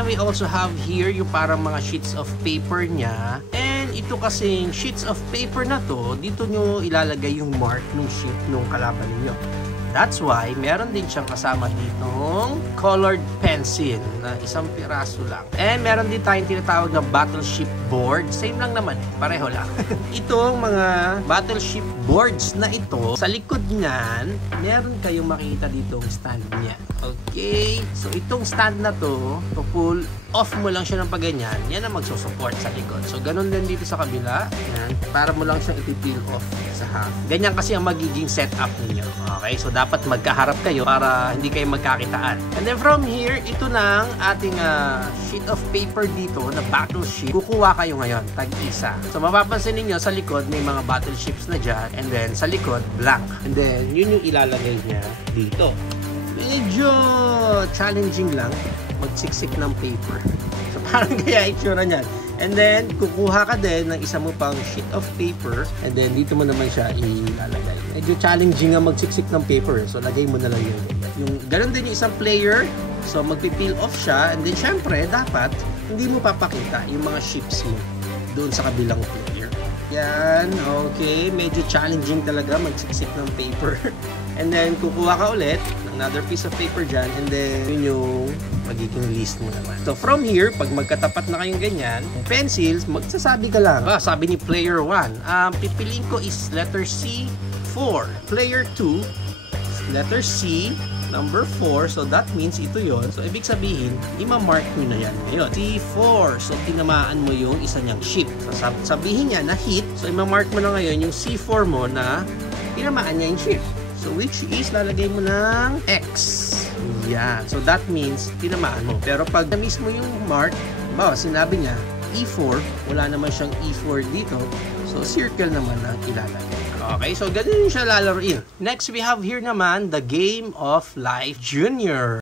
And we also have here yung parang mga sheets of paper niya. And ito kasing sheets of paper na to, dito nyo ilalagay yung mark ng sheet ng kalaban ninyo. That's why, meron din siyang kasama ditong colored pencil na isang piraso lang. And meron din tayong tinatawag na battleship board. Same lang naman, pareho lang. Itong mga battleship boards na ito, sa likod niyan, meron kayong makikita ditong stand niya. Okay? So, itong stand na to pull off mo lang siya ng paganyan, yan ang magsusupport sa likod. So, ganun din dito sa kabila. Yan, para mo lang siyang ipipeel off sa half. Ganyan kasi ang magiging setup ninyo. Okay? So, dapat magkaharap kayo para hindi kayo magkakitaan. And then from here, ito na ang ating sheet of paper dito na battleship. Kukuha kayo ngayon, tag-isa. So, mapapansin ninyo sa likod may mga battleships na dyan. And then sa likod, blank. And then, yun yung ilalagay niya dito. Medyo challenging lang magsiksik ng paper. So, parang kaya itsura niyan. And then, kukuha ka din ng isa mo pang sheet of paper. And then, dito mo naman siya ilalagay. Medyo challenging nga magsiksik ng paper. So, lagay mo na lang yun. Ganun din yung isang player. So, magpipeel off siya. And then, syempre, dapat, hindi mo papakita yung mga ships mo doon sa kabilang player. Yan. Okay. Medyo challenging talaga magsiksik ng paper. And then, kukuha ka ulit ng another piece of paper dyan. And then, yun yung magiging list mo naman. So, from here, pag magkatapat na kayong ganyan, pencils, magsasabi ka lang. Sabi ni player 1, pipiliin ko is letter C, 4. Player 2, letter C, number 4. So, that means ito yon. So, ibig sabihin, ima-mark nyo na yan ngayon. C4. So, tinamaan mo yung isa niyang ship. So, sabihin niya na hit. So, ima-mark mo na ngayon yung C4 mo na tinamaan niya yung ship. So, which is, lalagay mo ng X. Yan. So, that means, tinamaan mo. Pero pag na-miss mo yung mark, sinabi niya, E4, wala naman siyang E4 dito. So, circle naman ang ilalagay. Okay, so ganun siya lalaroin. Next, we have here naman, the Game of Life Junior.